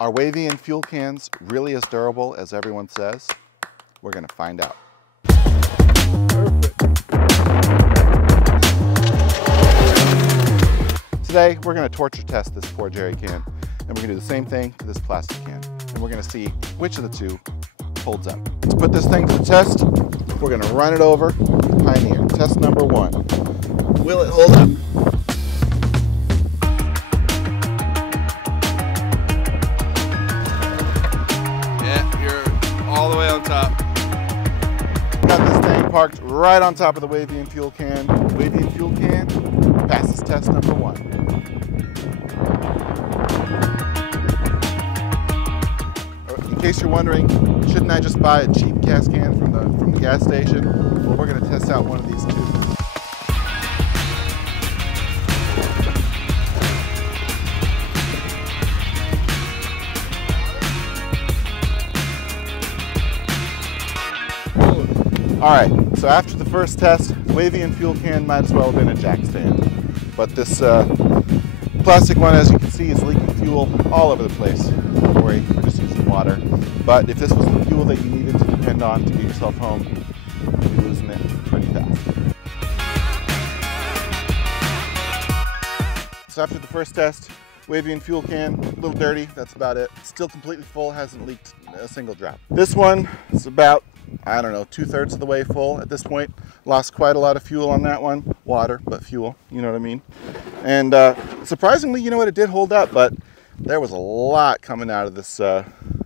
Are Wavian fuel cans really as durable as everyone says? We're going to find out. Today, we're going to torture test this poor jerry can, and we're going to do the same thing to this plastic can. And we're going to see which of the two holds up. Let's put this thing to the test. We're going to run it over Pioneer. Test number 1. Will it hold up? All the way on top. Got this thing parked right on top of the Wavian fuel can. Wavian fuel can passes test number 1. In case you're wondering, shouldn't I just buy a cheap gas can from the gas station? Well, we're going to test out one of these two. Alright, so after the first test, Wavian fuel can might as well have been a jack stand. But this plastic one, as you can see, is leaking fuel all over the place. Don't worry, we're just using water. But if this was the fuel that you needed to depend on to get yourself home, you'd be losing it pretty fast. So after the first test, Wavian fuel can, a little dirty, that's about it. Still completely full, hasn't leaked a single drop. This one is about, I don't know, 2/3 of the way full at this point. Lost quite a lot of fuel on that one. Water, but fuel, you know what I mean? And surprisingly, you know what, it did hold up, but there was a lot coming out of this,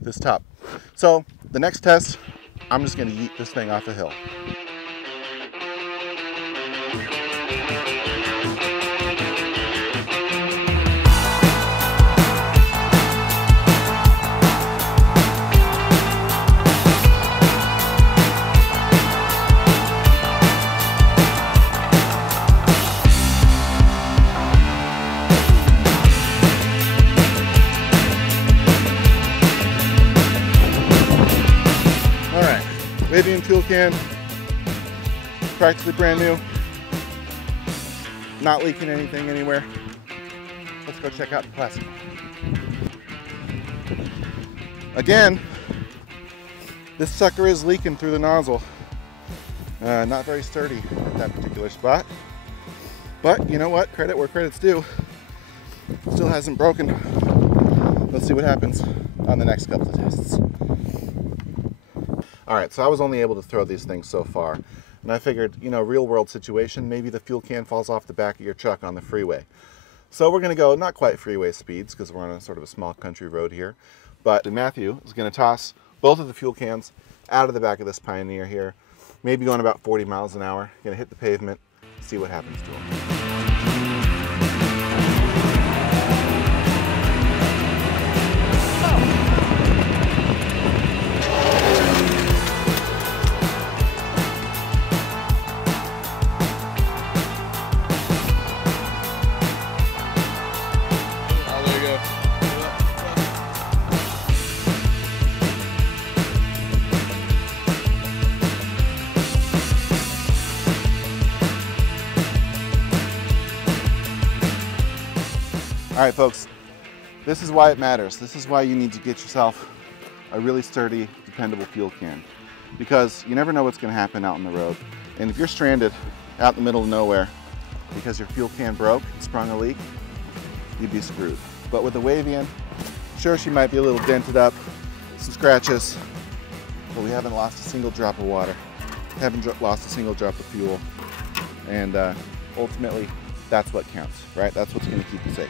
this top. So the next test, I'm just gonna yeet this thing off a hill. Wavian fuel can, practically brand new, not leaking anything anywhere. Let's go check out the plastic. Again, this sucker is leaking through the nozzle. Not very sturdy at that particular spot. But you know what, credit where credit's due. Still hasn't broken. Let's see what happens on the next couple of tests. All right, so I was only able to throw these things so far. And I figured, you know, real world situation, maybe the fuel can falls off the back of your truck on the freeway. So we're gonna go not quite freeway speeds because we're on a sort of a small country road here. But Matthew is gonna toss both of the fuel cans out of the back of this Pioneer here, maybe going about 40 miles an hour, gonna hit the pavement, see what happens to them. All right, folks, this is why it matters. This is why you need to get yourself a really sturdy, dependable fuel can, because you never know what's going to happen out on the road. And if you're stranded out in the middle of nowhere because your fuel can broke and sprung a leak, you'd be screwed. But with a Wavian, sure, she might be a little dented up, some scratches, but we haven't lost a single drop of water, haven't lost a single drop of fuel, and ultimately, that's what counts, right? That's what's going to keep you safe.